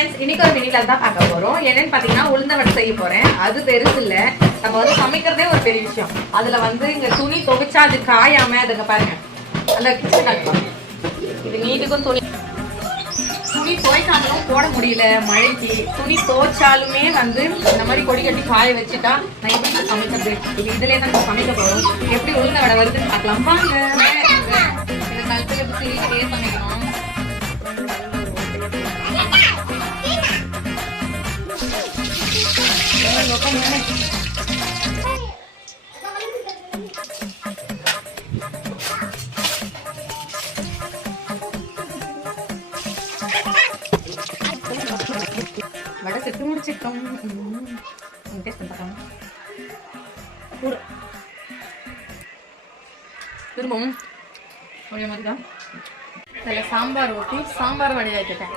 Friends, இன்னைக்கு ஒரு mini vlog தான் பார்க்க போறோம். என்னன்னு பாத்தீங்கன்னா உளுந்த வடை செய்ய போறேன். அது பெருசு இல்ல, நம்ம வந்து சமைக்கிறதே ஒரு பெரிய விஷயம். அதுல வந்து இங்க துணி துவைச்சா அது காயாம அதுக்கு பாருங்க அந்த இது நீட்டுக்கும் துணி துவைக்காமலும் போட முடியல மழைக்கு. துணி துவைச்சாலுமே வந்து இந்த மாதிரி கொடி கட்டி காய வச்சுட்டா நான் எப்படி சமைக்கிறது? இது இதுல தான் நம்ம சமைக்க போறோம். எப்படி உளுந்த வடை வருதுன்னு பார்க்கலாம் வாங்க. இந்த கழுத்துல எப்படி சமைக்கணும்? வடை செட்டு முடிச்சிட்டோம். டேஸ்ட் பண்ணி திரும்பவும் ஒரே மாதிரி தான். இதில் சாம்பார் ஊற்றி சாம்பார் வடை வைக்கிட்டேன்.